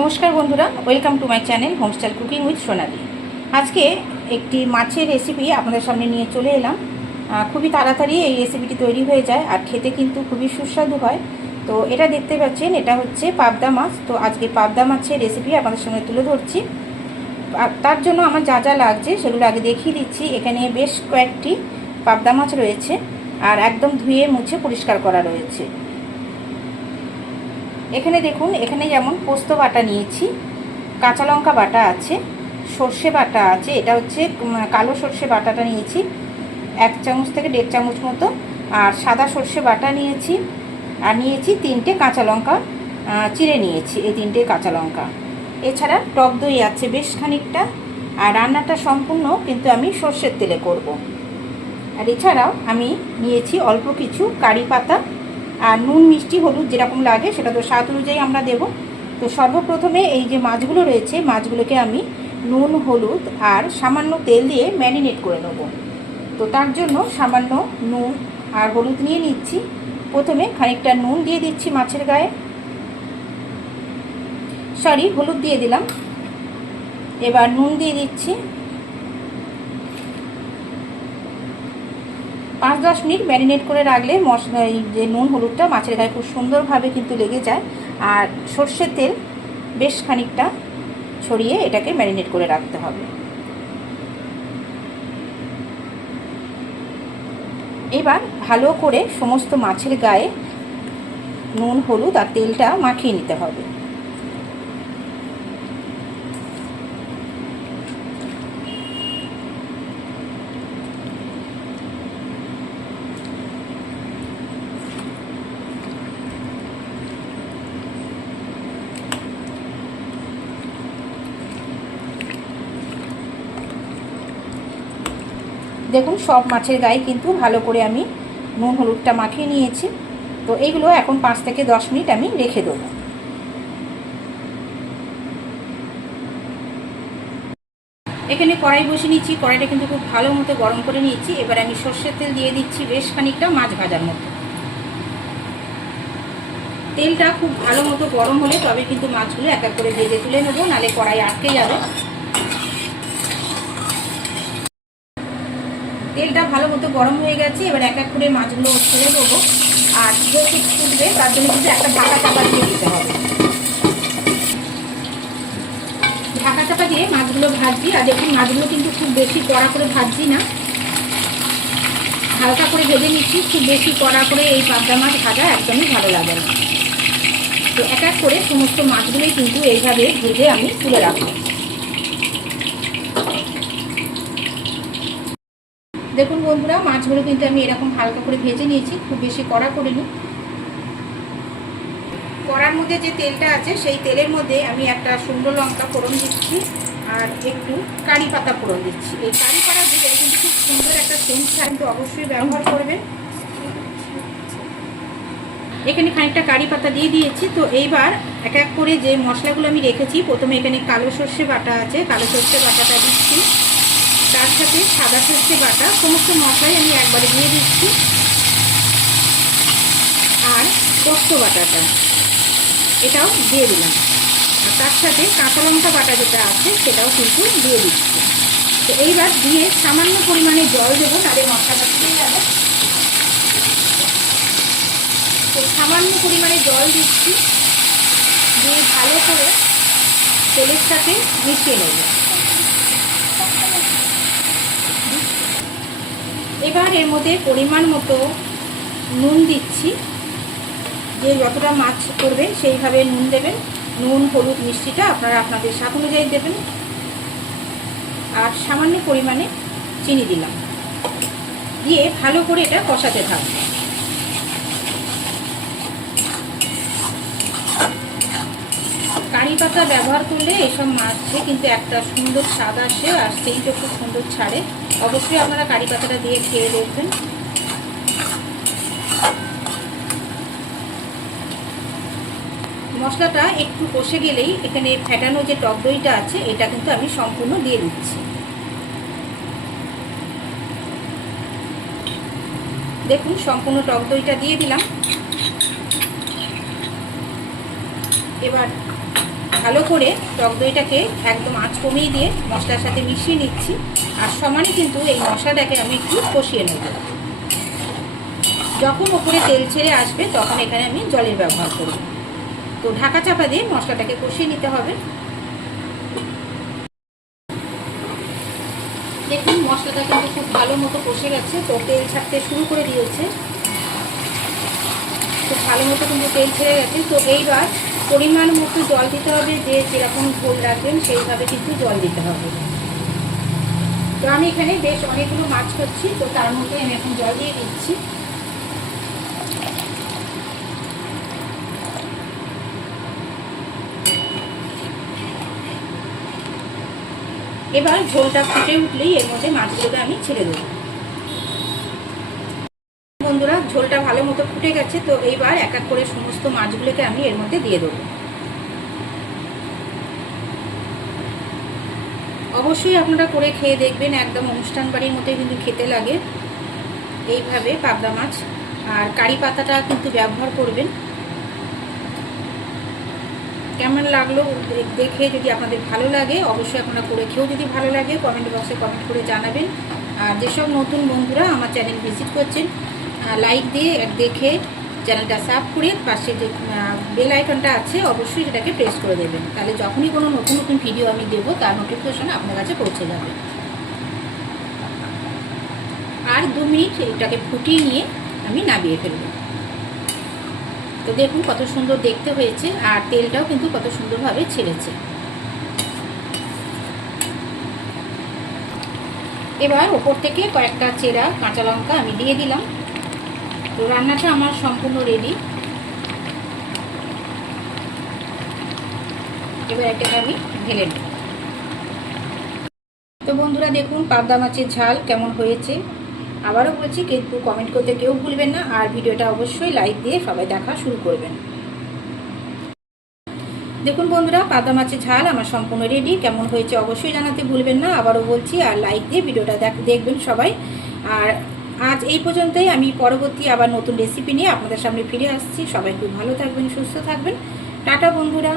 নমস্কার বন্ধুরা, welcome to my channel homestyle cooking with Sonali. আজকে একটি মাছের রেসিপি আপনাদের সামনে নিয়ে চলে এলাম। খুবই তাড়াতাড়ি এই রেসিপিটি তৈরি হয়ে যায় আর খেতে কিন্তু খুবই সুস্বাদু হয়। তো এটা দেখতে পাচ্ছেন, এটা হচ্ছে পাবদা মাছ। তো আজকে পাবদা মাছের রেসিপি আপনাদের সঙ্গে তুলে ধরছি। তার জন্য আমার যা যা লাগছে সেগুলো আগে দেখিয়ে দিচ্ছি। এখানে বেশ কয়েকটি পাবদা মাছ রয়েছে আর একদম ধুয়ে মুছে পরিষ্কার করা রয়েছে। এখানে দেখুন, এখানে যেমন পোস্ত বাটা নিয়েছি, কাঁচা লঙ্কা বাটা আছে, সর্ষে বাটা আছে, এটা হচ্ছে কালো সর্ষে বাটাটা নিয়েছি, এক চামচ থেকে দেড় চামচ মতো, আর সাদা সর্ষে বাটা নিয়েছি, আর নিয়েছি তিনটে কাঁচা লঙ্কা চিড়ে নিয়েছি, এই তিনটে কাঁচা লঙ্কা এছাড়া টক দই আছে বেশ খানিকটা, আর রান্নাটা সম্পূর্ণ কিন্তু আমি সর্ষের তেলে করব। আর এছাড়াও আমি নিয়েছি অল্প কিছু কারি পাতা আর নুন মিষ্টি হলুদ যেরকম লাগে সেটা তো স্বাদ অনুযায়ী আমরা দেব। তো সর্বপ্রথমে এই যে মাছগুলো রয়েছে, মাছগুলোকে আমি নুন, হলুদ আর সামান্য তেল দিয়ে ম্যারিনেট করে নেব। তো তার জন্য সামান্য নুন আর হলুদ নিয়ে নিচ্ছি। প্রথমে খানিকটা নুন দিয়ে দিচ্ছি মাছের গায়ে। সরি, হলুদ দিয়ে দিলাম। এবার নুন দিয়ে দিচ্ছি। পাঁচ দশ মিনিট ম্যারিনেট করে রাখলে মশলা এই যে নুন, হলুদটা মাছের গায়ে খুব সুন্দরভাবে কিন্তু লেগে যায়। আর সর্ষের তেল বেশ খানিকটা ছড়িয়ে এটাকে ম্যারিনেট করে রাখতে হবে। এবার ভালো করে সমস্ত মাছের গায়ে নুন, হলুদ আর তেলটা মাখিয়ে নিতে হবে। দেখুন, সব মাছের গায়ে কিন্তু ভালো করে আমি নুন, হলুদটা মাখিয়ে নিয়েছি। তো এইগুলো এখন পাঁচ থেকে দশ মিনিট আমি রেখে দেবো। এখানে কড়াই বসে নিচ্ছি। কড়াইটা কিন্তু খুব ভালো মতো গরম করে নিয়েছি। এবার আমি সর্ষের তেল দিয়ে দিচ্ছি বেশ খানিকটা মাছ ভাজার মতো। তেলটা খুব ভালো মতো গরম হলে তবে কিন্তু মাছগুলো এক এক করে ভেজে তুলে নেব, নালে কড়াই আটকে যাবে। তেলটা ভালো মতো গরম হয়ে গেছে, এবার এক এক করে মাছগুলো ছেড়ে দেবো আর যেহেতু ফুটবে, তার জন্য কিন্তু একটা ঢাকা চাপা দিয়ে দিতে হবে। ঢাকা চাপা দিয়ে মাছগুলো ভাজছি আর দেখুন মাছগুলো কিন্তু খুব বেশি কড়া করে ভাজছি না। হালকা করে ভেজে নিচ্ছি, খুব বেশি কড়া করে এই পাবদা মাছ ভাজা একদমই ভালো লাগে না। তো এক এক করে সমস্ত মাছগুলোই কিন্তু এইভাবে ভেজে আমি তুলে রাখব। দেখুন বন্ধুরা, মাছগুলো কিন্তু আমি এরকম হালকা করে ভেজে নিয়েছি, খুব বেশি কড়া করিনি। কড়ার মধ্যে যে তেলটা আছে, সেই তেলের মধ্যে আমি একটা সুন্দর লঙ্কা ফোড়ন দিচ্ছি আর একটু কারি পাতা ফোড়ন দিচ্ছি। এই কারি পাতা দিলে কিন্তু খুব সুন্দর একটা সেন্ট কিন্তু অবশ্যই ব্যবহার করবেন। এখানে খানিকটা কারি পাতা দিয়ে দিয়েছি, তো এইবার এক এক করে যে মশলাগুলো আমি রেখেছি, প্রথমে এখানে কালো সর্ষে বাটা আছে, কালো সর্ষে বাটাটা দিচ্ছি। তার সাথে সাদা সর্ষে বাটা, সমস্ত মশলাই আমি একবারে দিয়ে দিচ্ছি। আর পোস্ত বাটাটা, এটাও দিয়ে দিলাম। আর তার সাথে কাঁচা লঙ্কা বাটা যেটা আছে, সেটাও কিন্তু দিয়ে দিচ্ছি। তো এইবার দিয়ে সামান্য পরিমাণে জল দেবো নাহলে মশলাটা ফুটে যাবে। তো সামান্য পরিমাণে জল দিচ্ছি। দিয়ে ভালো করে তেলের সাথে মিশিয়ে নেব। এবার এর মধ্যে পরিমাণ মতো নুন দিচ্ছি। যে যতটা মাছ করবেন সেইভাবে নুন দেবেন। নুন, হলুদ মিষ্টিটা আপনারা আপনাদের স্বাদ অনুযায়ী দেবেন। আর সামান্য পরিমাণে চিনি দিলাম। দিয়ে ভালো করে এটা কষাতে থাকবে। কারি পাতা ব্যবহার করলে এসব মাছে কিন্তু একটা সুন্দর স্বাদ আসে, আর সেইটা খুব সুন্দর ছাড়ে। অবশ্যই আপনারা কারি পাতাটা দিয়ে খেয়ে দেখবেন। মশলাটা একটু কষে গেলেই এখানে ফ্যাটানো যে টক দইটা আছে, এটা কিন্তু আমি সম্পূর্ণ দিয়ে দিচ্ছি। দেখুন, সম্পূর্ণ টক দইটা দিয়ে দিলাম। এবার ভালো করে টক দইটাকে একদম আঁচ কমিয়ে দিয়ে মশলার সাথে মিশিয়ে নিচ্ছি। আর সমানে কিন্তু এই মশলাটাকে আমি একটু কষিয়ে নেব। যখন ওপরে তেল ছেড়ে আসবে, তখন এখানে আমি জলের ব্যবহার করব। তো ঢাকা চাপা দিয়ে মশলাটাকে কষিয়ে নিতে হবে। দেখুন, মশলাটা কিন্তু খুব ভালো মতো কষে গেছে। তো তেল ছাড়তে শুরু করে দিয়েছে। খুব ভালো মতো কিন্তু তেল ছেড়ে গেছে। তো এইবার পরিমাণ মতো জল দিতে হবে, যে যেরকম ঝোল রাখবেন সেইভাবে কিন্তু জল দিতে হবে। তো আমি এখানে বেশ অনেকগুলো মাছ করছি তো তার মধ্যে আমি এখন জল দিয়ে দিচ্ছি। এবার ঝোলটা ফুটে উঠলেই এর মধ্যে মাছগুলোকে আমি ছেড়ে দেবো। ঝোলটা ভালো মতো ফুটে গেছে, তো এইবার এক এক করে সমস্ত মাছগুলোকে আমি এর মধ্যে দিয়ে দেবো। অবশ্যই আপনারা করে খেয়ে দেখবেন, একদম অনুষ্ঠান বাড়ির মতো কিন্তু খেতে লাগে। এইভাবে পাবদা মাছ আর কারি পাতাটা কিন্তু ব্যবহার করবেন। কেমন লাগল দেখে যদি আপনাদের ভালো লাগে, অবশ্যই আপনারা করে খেয়েও যদি ভালো লাগে কমেন্ট বক্সে কমেন্ট করে জানাবেন। আর যেসব নতুন বন্ধুরা আমার চ্যানেল ভিজিট করছেন লাইক দিয়ে দেখে চ্যানেলটা সাব করে পাশে যে বেল আইকনটা আছে, অবশ্যই সেটাকে প্রেস করে দেবেন। তাহলে যখনই কোনো নতুন নতুন ভিডিও আমি দেবো, তার নোটিফিকেশন আপনার কাছে পৌঁছে যাবে। আর দু মিনিট এটাকে ফুটিয়ে নিয়ে আমি নামিয়ে ফেলব। তো দেখুন কত সুন্দর দেখতে হয়েছে, আর তেলটাও কিন্তু কত সুন্দরভাবে ছেড়েছে। এবার ওপর থেকে কয়েকটা চেরা কাঁচা লঙ্কা আমি দিয়ে দিলাম। তো রান্নাটা আমার সম্পূর্ণ রেডি এবার এটাকে আমি ঢেলে তো বন্ধুরা দেখুন, পাবদা মাছের ঝাল কেমন হয়েছে? আবারও বলছি কিন্তু কমেন্ট করতে কেউ ভুলবেন না, আর ভিডিওটা অবশ্যই লাইক দিয়ে সবাই দেখা শুরু করবেন। দেখুন বন্ধুরা পাতা মাছের ঝাল আমার সম্পূর্ণ রেডি কেমন হয়েছে অবশ্যই জানাতে ভুলবেন না, আবারও বলছি, আর লাইক দিয়ে ভিডিওটা দেখবেন সবাই। আর আজ এই পর্যন্তই। আমি পরবর্তী আবার নতুন রেসিপি নিয়ে আপনাদের সামনে ফিরে আসছি। সবাই খুব ভালো থাকবেন, সুস্থ থাকবেন। টাটা বন্ধুরা।